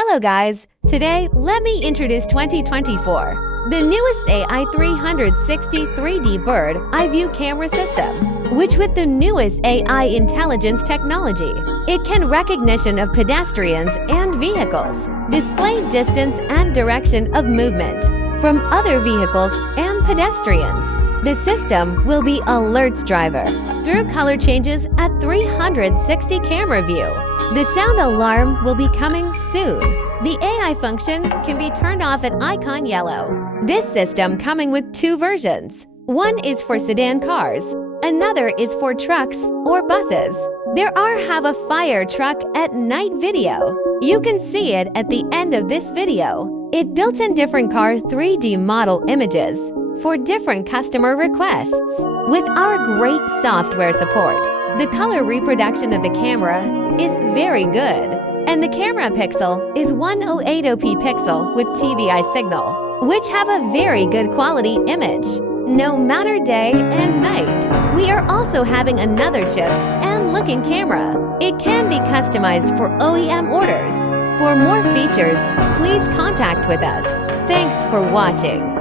Hello guys! Today, let me introduce 2024, the newest AI 360 3D Bird Eye View camera system, which with the newest AI intelligence technology, it can recognition of pedestrians and vehicles, display distance and direction of movement from other vehicles and pedestrians. The system will be alerts driver through color changes at 360 camera view. The sound alarm will be coming soon. The AI function can be turned off at icon yellow. This system coming with two versions. One is for sedan cars, another is for trucks or buses. There have a fire truck at night video. You can see it at the end of this video. It built in different car 3D model images for different customer requests. With our great software support, the color reproduction of the camera is very good, and the camera pixel is 1080p pixel with TVI signal, which have a very good quality image, no matter day and night. We are also having another chips and looking camera. It can be customized for OEM orders. For more features, please contact with us. Thanks for watching.